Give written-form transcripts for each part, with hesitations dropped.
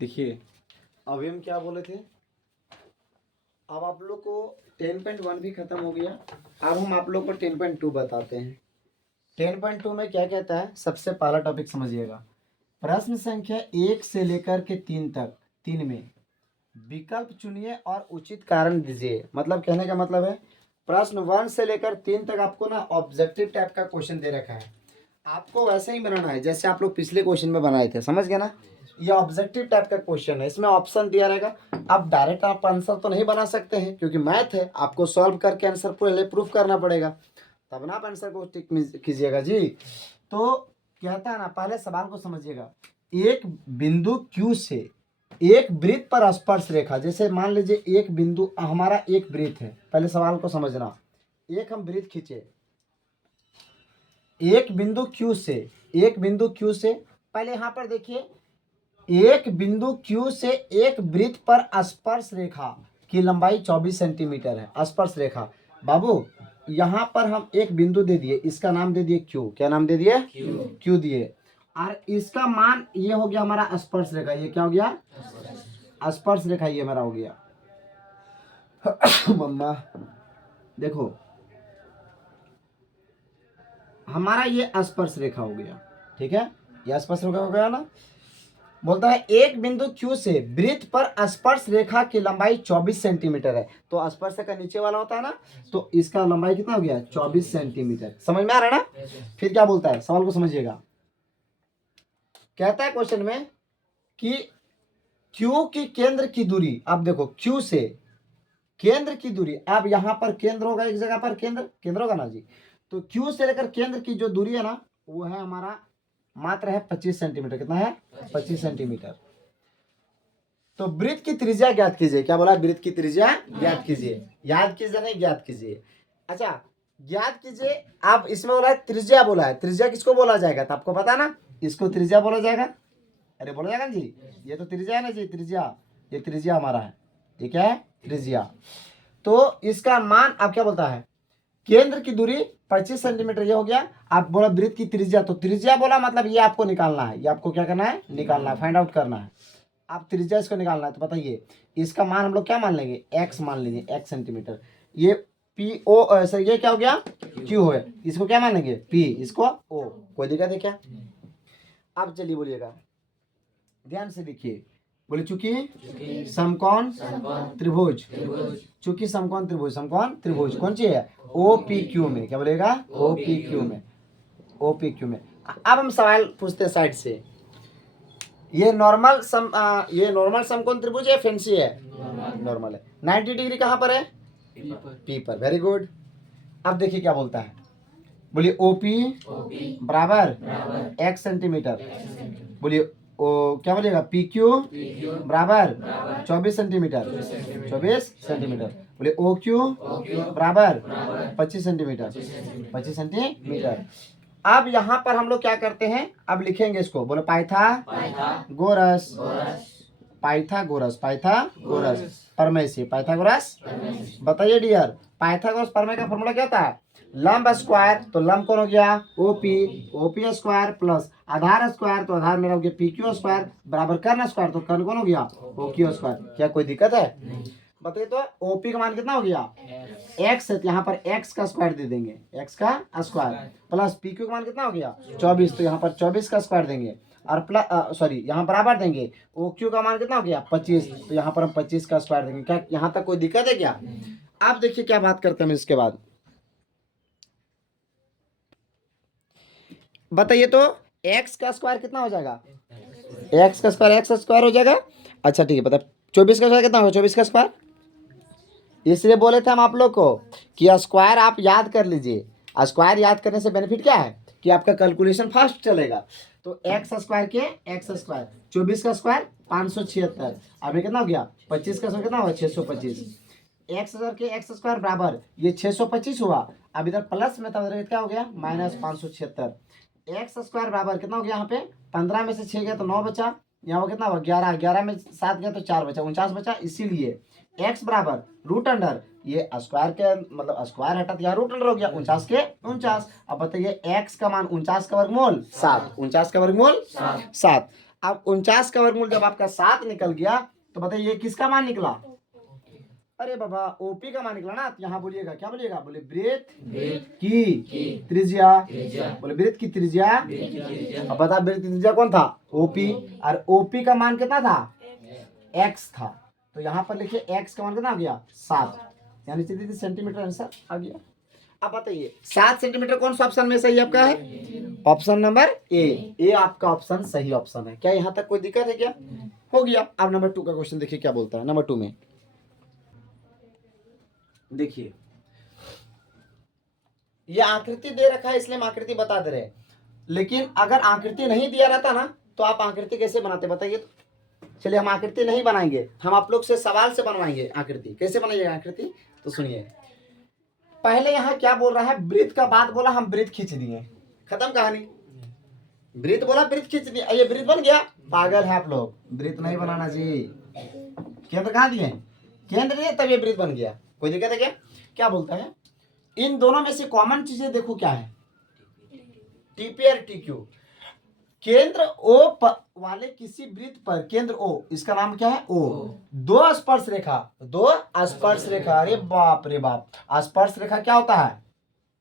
देखिए, अभी हम क्या बोले थे। अब आप लोग को 10.1 भी खत्म हो गया। अब हम आप लोग को 10.2 बताते हैं। 10.2 में क्या कहता है, सबसे पहला टॉपिक समझिएगा। प्रश्न संख्या 1 से लेकर के 3 तक, 3 में विकल्प चुनिए और उचित कारण दीजिए। मतलब कहने का मतलब है, प्रश्न 1 से लेकर 3 तक आपको ना ऑब्जेक्टिव टाइप का क्वेश्चन दे रखा है। आपको वैसे ही बनाना है जैसे आप लोग पिछले क्वेश्चन में बनाए थे, समझ गए ना। ये ऑब्जेक्टिव टाइप का क्वेश्चन है, इसमें ऑप्शन दिया रहेगा। आप डायरेक्ट आप आंसर तो नहीं बना सकते हैं क्योंकि मैथ है, आपको सॉल्व करके आंसर पहले प्रूफ करना पड़ेगा, तब ना आप आंसर को टिक कीजिएगा जी। तो कहता है ना, पहले सवाल को समझिएगा। एक बिंदु Q से एक वृत्त पर स्पर्श रेखा, जैसे मान लीजिए एक बिंदु, हमारा एक वृत्त है। पहले सवाल को समझना, एक हम वृत्त खींचे, एक बिंदु Q से, एक बिंदु Q से, पहले यहां पर देखिए, एक बिंदु Q से एक वृत्त पर स्पर्श रेखा की लंबाई 24 सेंटीमीटर है। स्पर्श रेखा बाबू, यहां पर हम एक बिंदु दे दिए, इसका नाम दे दिए Q। क्या नाम दे दिए? Q दिए। और इसका मान ये हो गया हमारा स्पर्श रेखा। ये क्या हो गया? स्पर्श रेखा ये हमारा हो गया। मम्मा देखो, हमारा ये स्पर्श रेखा हो गया, ठीक है। ये स्पर्श रेखा हो गया ना। बोलता है एक बिंदु Q से वृत्त पर स्पर्श रेखा की लंबाई 24 सेंटीमीटर है। तो स्पर्श रेखा नीचे वाला होता है ना, तो इसका लंबाई कितना हो गया? 24 सेंटीमीटर। समझ में आ रहा है ना? फिर क्या बोलता है, सवाल को समझिएगा। कहता है क्वेश्चन में कि Q की केंद्र की दूरी, आप देखो Q से केंद्र की दूरी, अब यहां पर केंद्र होगा, एक जगह पर केंद्र होगा ना जी। तो Q से लेकर केंद्र की जो दूरी है ना, वो है हमारा मात्र है 25 सेंटीमीटर। कितना है? 25 सेंटीमीटर। तो वृत्त की त्रिज्या ज्ञात कीजिए। क्या बोला? वृत्त की त्रिज्या ज्ञात कीजिए। याद कीजिए नहीं, ज्ञात कीजिए। अच्छा, ज्ञात कीजिए। आप इसमें बोला है त्रिज्या, बोला है त्रिज्या किसको बोला जाएगा, तो आपको पता ना, इसको त्रिज्या बोला जाएगा। अरे बोला जाएगा जी, ये तो त्रिज्या है ना जी, त्रिज्या। ये त्रिज्या हमारा है, ये क्या है? त्रिज्या। तो इसका मान आप क्या बोलता है, केंद्र की दूरी 25 सेंटीमीटर, ये हो गया। आप बोला वृत्त की त्रिज्या, तो त्रिज्या बोला मतलब ये आपको निकालना है, ये आपको क्या करना है? निकालना है, फाइंड आउट करना है। आप त्रिज्या इसको निकालना है, तो बताइए इसका मान हम लोग क्या मान लेंगे? x मान लेंगे, x सेंटीमीटर। ये PO सर, ये क्या हो गया? Q है। इसको क्या मान लेंगे? P, इसको O। कोई दिक्कत है क्या? अब चलिए बोलिएगा, ध्यान से देखिए। बोले चूंकि समकोण त्रिभुज, चूंकि समकोण त्रिभुज, समकोण त्रिभुज कौन सी है? OPQ में। क्या बोलेगा? OPQ में, OPQ में। अब हम सवाल पूछते हैं साइड से। ये नॉर्मल समकोण त्रिभुज है, फैंसी है? नॉर्मल है। 90 डिग्री कहाँ पर है? P पर। Very good. अब देखिए क्या बोलता है, बोलिए OP बराबर x सेंटीमीटर। बोलिए क्या बोलिएगा? PQ बराबर 24 सेंटीमीटर, 24 सेंटीमीटर। बोलिए OQ बराबर 25 सेंटीमीटर, 25 सेंटीमीटर। अब यहाँ पर हम लोग क्या करते हैं, अब लिखेंगे इसको। बोलो पाइथागोरस, पाइथागोरस, पाइथागोरस प्रमेय से, पाइथागोरस। बताइए डियर, पाइथागोरस प्रमेय का फॉर्मूला क्या होता है? लंब स्क्वायर, तो लंब कौन हो गया? OP स्क्वायर प्लस आधार स्क्वायर, तो आधार मेरा हो गया PQ स्क्वायर, बराबर कर्ण स्क्वायर, तो कर्ण कौन हो गया? OQ square. क्या कोई दिक्कत है? बताइए तो OP का मान कितना हो गया? x है, तो यहाँ पर x का स्क्वायर दे देंगे, x का स्क्वायर प्लस PQ का मान कितना हो गया? 24, तो यहाँ पर 24 का स्क्वायर देंगे, और प्लस सॉरी यहाँ बराबर देंगे। OQ का मान कितना हो गया? 25, तो यहाँ पर हम 25 का स्क्वायर देंगे। क्या यहाँ तक कोई दिक्कत है क्या? अब देखिए क्या बात करते हैं इसके बाद। बताइए तो x का स्क्वायर कितना हो जाएगा? x का स्क्वायर हो जाएगा। अच्छा ठीक है, बता 24 का स्क्वायर कितना होगा? 24 का स्क्वायर। इसलिए बोले थे हम आप लोग को कि स्क्वायर आप याद कर लीजिए। स्क्वायर याद करने से बेनिफिट क्या है कि आपका कैलकुलेशन फास्ट चलेगा। तो एक्स स्क्वायर के एक्स स्क्वायर, 24 का स्क्वायर 576। अभी कितना हो गया? 25 का स्क्वायर कितना होगा? 625। एक्स स्क्वायर के एक्स स्क्वायर बराबर ये 625 हुआ। अब इधर प्लस में था, क्या हो गया? माइनस 576। एक्स स्क्वायर बराबर कितना हो गया? यहाँ पे 15 में से 6 गया तो 9 बचा। यहाँ कितना हुआ? 11, 11 में 7 गया तो 4 बचा, 49 बचा। इसीलिए x बराबर रूट अंडर, ये स्क्वायर के मतलब स्क्वायर हटा तो यहाँ रूट अंडर हो गया 49 के 49। अब बताइए x का मान 49 का वर्गमूल 7, 49 का वर्गमूल 7। अब 49 का वर्गमूल जब आपका 7 निकल गया तो बताइए ये किसका मान निकला? अरे बाबा ओपी का मान निकला ना। तो यहाँ बोलिएगा, क्या बोलिएगा? बोले वृत्त की त्रिज्या। बोले वृत्त की त्रिज्या। अब बता वृत्त की त्रिज्या कौन था? ओपी। और ओपी का मान कितना था? एक्स था। तो यहाँ पर लिखिए एक्स का मान कितना आ गया? 7, यानी सीधे सेंटीमीटर आंसर आ गया। अब बताइए 7 सेंटीमीटर कौन सा ऑप्शन में सही आपका है? ऑप्शन नंबर ए आपका ऑप्शन सही ऑप्शन है। क्या यहाँ तक कोई दिक्कत है क्या? हो गया। अब नंबर 2 का क्वेश्चन देखिए क्या बोलता है। नंबर 2 में देखिए ये आकृति दे रखा है इसलिए हम आकृति बता दे रहे हैं, लेकिन अगर आकृति नहीं दिया रहता ना तो आप आकृति कैसे बनाते बताइए तो? चलिए हम आकृति नहीं बनाएंगे, हम आप लोग से सवाल से बनवाएंगे आकृति। कैसे बनाइएगा आकृति तो सुनिए। पहले यहाँ क्या बोल रहा है? वृत्त का बात बोला, हम वृत्त खींच दिए, खत्म कहानी। वृत्त बोला, वृत्त खींच दिया, ये वृत्त बन गया। पागल है आप लोग, वृत्त नहीं बनाना जी। केंद्र कहाँ दिए? केंद्र दिए तब ये वृत्त बन गया। कोई दिक्कत है क्या? क्या बोलता है? इन दोनों में से कॉमन चीजें देखो क्या है? टीपी और टीक्यू। केंद्र ओ वाले किसी वृत्त पर, केंद्र ओ, इसका नाम क्या है? ओ। दो स्पर्श रेखा, दो स्पर्श रेखा। अरे बाप रे बाप, स्पर्श रेखा क्या होता है?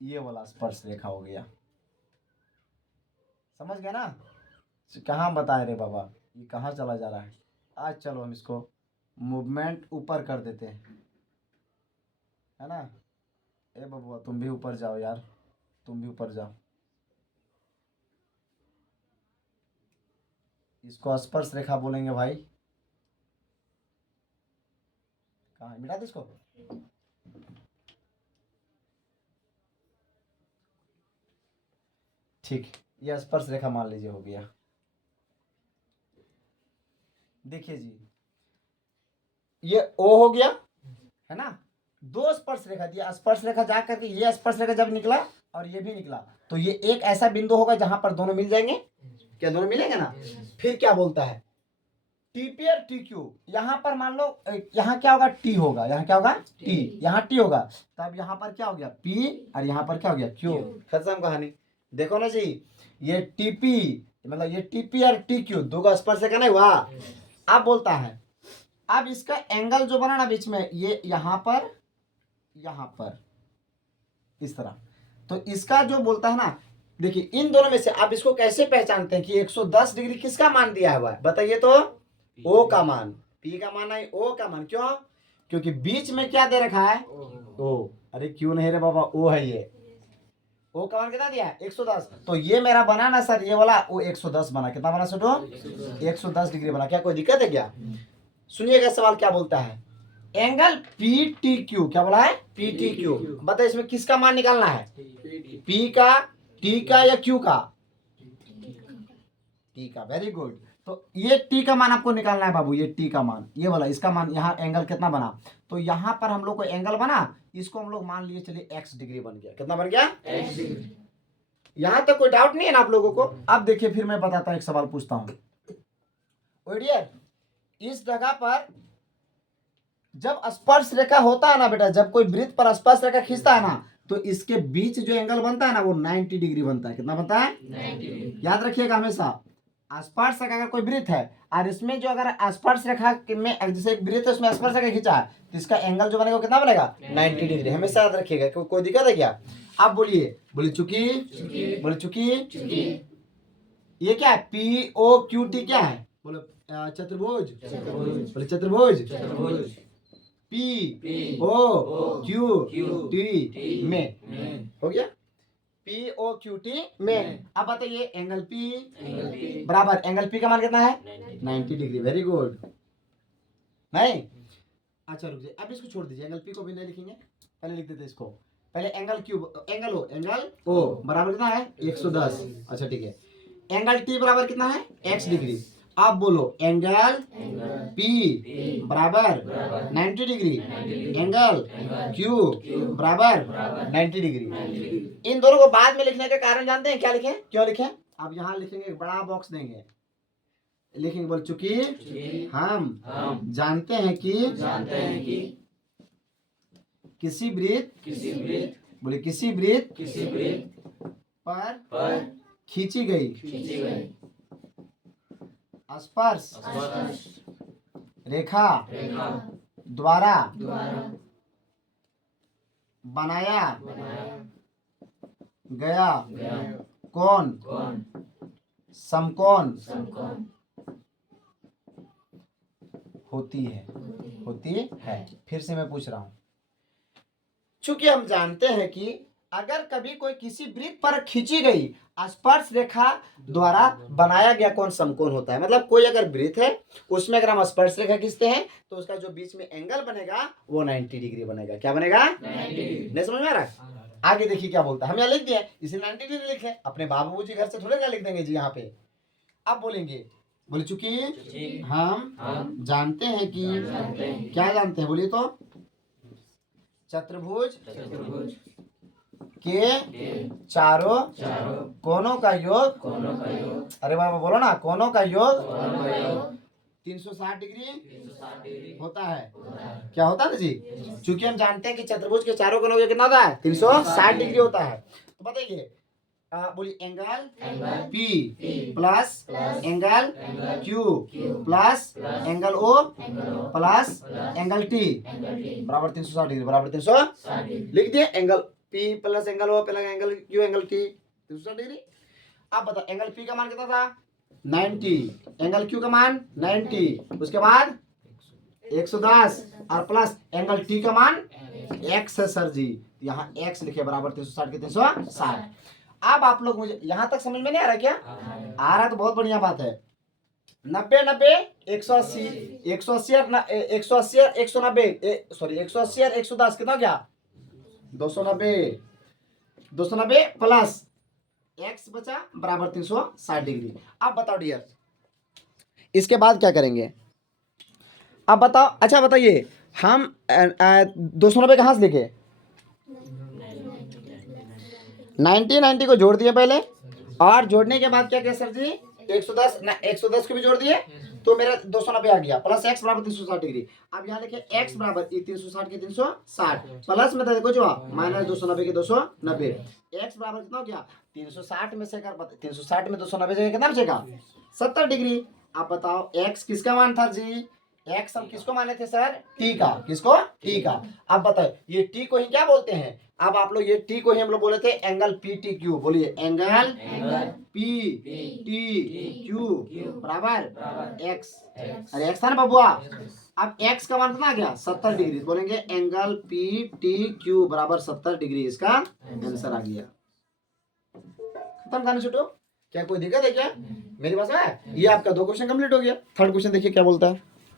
ये वाला स्पर्श रेखा हो गया। समझ गया ना? कहाँ बताए रे बाबा, ये कहाँ चला जा रहा है? आज चलो हम इसको मूवमेंट ऊपर कर देते हैं, है ना? ए बबुआ तुम भी ऊपर जाओ यार, तुम भी ऊपर जाओ। इसको स्पर्श रेखा बोलेंगे भाई। कहाँ है? मिटा दे इसको। ठीक, ये स्पर्श रेखा मान लीजिए हो गया। देखिए जी ये ओ हो गया, है ना? दो स्पर्श रेखा दिया, स्पर्श रेखा जा करके ये स्पर्श रेखा जब निकला और ये भी निकला तो ये एक ऐसा बिंदु होगा जहां पर दोनों मिल जाएंगे। क्या दोनों मिलेंगे ना? फिर क्या बोलता है? टीपी और टी क्यू। यहाँ पर मान लो यहाँ क्या होगा? टी होगा। यहाँ क्या होगा? टी। यहाँ टी होगा, तब यहाँ पर क्या हो गया? पी, और यहाँ पर क्या हो गया? क्यू। खत्म कहानी। देखो ना जी, ये टीपी मतलब ये टीपी और टी क्यू दो का स्पर्श रेखा नहीं हुआ। अब बोलता है, अब इसका एंगल जो बना ना बीच में, ये यहाँ पर इस तरह, तो इसका जो बोलता है ना, देखिए इन दोनों में से आप इसको कैसे पहचानते हैं कि 110 डिग्री किसका मान दिया हुआ है? बताइए तो। ओ का मान, पी का मान नहीं, ओ का मान। क्यों? क्योंकि बीच में क्या दे रखा है? ओ। अरे क्यों नहीं रे बाबा, ओ है ये। ओ का मान कितना दिया है? 110। तो ये मेरा बना ना सर, ये वाला वो 110 बना। कितना बना सर? 110 डिग्री बना। क्या कोई दिक्कत है क्या? सुनिएगा सवाल क्या बोलता है। एंगल पी टी क्यू, क्या बोला है? P T Q. बताइए इसमें किसका मान निकालना है? पी का, टी का या क्यू का? टी का। Very good. तो ये टी का मान आपको निकालना है बाबू, ये टी का मान, ये वाला इसका मान। यहाँ एंगल कितना बना? तो यहाँ पर हम लोग को एंगल बना, इसको हम लोग मान लिए चलिए एक्स डिग्री बन गया। कितना बन गया? X degree. यहाँ तक कोई डाउट नहीं है ना आप लोगों को? अब देखिए फिर मैं बताता हूँ, एक सवाल पूछता हूँ। डियर, इस जगह पर जब स्पर्श रेखा होता है ना बेटा, जब कोई वृत्त पर स्पर्श रेखा खींचता है ना, तो इसके बीच जो एंगल बनता है ना वो 90 डिग्री बनता है। कितना बनता है? 90। याद रखिएगा हमेशा, स्पर्श रेखा अगर कोई वृत्त है और इसमें जो अगर स्पर्श रेखा में जैसे एक वृत्त है उसमें स्पर्श रेखा खींचा है तो इसका एंगल जो बनेगा वो कितना बनेगा? 90 डिग्री। हमेशा याद रखिएगा। कोई दिक्कत है क्या? आप बोलिए, बोले चुकी, बोले चुकी। ये क्या है? पी ओ क्यू टी क्या है? बोलो चतुर्भुज। बोले चतुर्भुज। पी ओ क्यू टी में हो गया। पी ओ क्यू टी में। अब बताइए एंगल पी बराबर, एंगल पी का मान कितना है? 90 डिग्री। Very good. नहीं? अच्छा रुक जाइए, अब इसको छोड़ दीजिए, एंगल पी को भी नहीं लिखेंगे, पहले लिख देते इसको। पहले एंगल क्यू, एंगल ओ बराबर कितना है? 110। अच्छा ठीक है। एंगल टी बराबर कितना है? x degree. आप बोलो एंगल पी बराबर 90 डिग्री, एंगल क्यू बराबर 90 डिग्री। इन दोनों को बाद में लिखने का कारण जानते हैं क्या लिखें? क्यों लिखें? अब यहाँ लिखेंगे, एक बड़ा बॉक्स देंगे, लिखेंगे बोल चूंकि हम जानते हैं कि किसी वृत्त, बोले किसी वृत्त पर खींची गई स्पर्श रेखा द्वारा बनाया गया कोण समकोण होती है। फिर से मैं पूछ रहा हूं, चूंकि हम जानते हैं कि अगर कभी कोई किसी वृत्त पर खींची गई स्पर्श रेखा द्वारा बनाया गया कोण समकोण होता है। मतलब कोई अगर वृत्त है उसमें अगर हम स्पर्श रेखा खींचते हैं तो उसका जो बीच में एंगल बनेगा वो 90 डिग्री बनेगा। क्या बनेगा? 90। नहीं समझ में आ रहा है? आगे देखिए क्या बोलता है। हम यहाँ लिख दिए, इसे 90 डिग्री लिख लें। अपने बाबू जी घर से थोड़े ना लिख देंगे जी यहाँ पे। अब बोलेंगे, बोले चूंकि हम जानते हैं कि क्या जानते हैं, बोलिए तो, चतुर्भुज के चारों कोनों का योग, अरे बाबा बोलो ना, कोनों का योग 360 डिग्री होता है। क्या होता है ना जी? चूंकि हम जानते हैं कि चतुर्भुज के चारों कोनों का कितना होता है? 360 डिग्री होता है। तो बताइए, बोलिए angle P plus angle Q plus angle O plus angle T बराबर 360 डिग्री, बराबर 360 लिख दिए। Angle P plus angle O plus angle Q angle T 360 degree. अब बताओ एंगल P का मान कितना था? 90, एंगल Q का मान 90, उसके बाद 110 और प्लस एंगल T का मान x है सर जी। यहाँ x लिखे बराबर 360 के 360। अब आप लोग, मुझे यहाँ तक समझ में नहीं आ रहा क्या? आ रहा है तो बहुत बढ़िया बात है। 90 90 180 180 180 190 सॉरी 180 और 110 कितना क्या? 290 290 प्लस x बचा बराबर 360 डिग्री। अब बताओ डियर, इसके बाद क्या करेंगे? अब बताओ, अच्छा बताइए, हम 290 कहाँ से लिखे? 90 को जोड़ दिए पहले, और जोड़ने के बाद क्या किया सर जी? 110 को भी जोड़ दिए तो मेरा 290 आ गया, प्लस x बराबर 360 डिग्री। अब यहाँ लिखे x बराबर 360 के 360 प्लस में देखो जो माइनस 290 के 290, x बराबर कितना हो गया? 360 में से कर 360 में 290 से कितना बचेगा? 70 डिग्री। अब बताओ x किसका मान था जी? x हम किसको माने थे सर? t का। किसको? t का। अब बताओ ये t को ही क्या बोलते हैं? अब आप लोग ये t को ही हम लोग बोले थे एंगल PTQ। बोलिए एंगल PTQ बराबर x। अरे x था ना बबुआ? अब x का मान कितना आ गया? 70 डिग्री। बोलेंगे एंगल PTQ बराबर 70 डिग्री, इसका आंसर आ गया। खत्म कहानी छोटो। क्या कोई दिक्कत है क्या? मेरी बात है? ये आपका 2 क्वेश्चन कंप्लीट हो गया। थर्ड क्वेश्चन देखिए क्या बोलता है।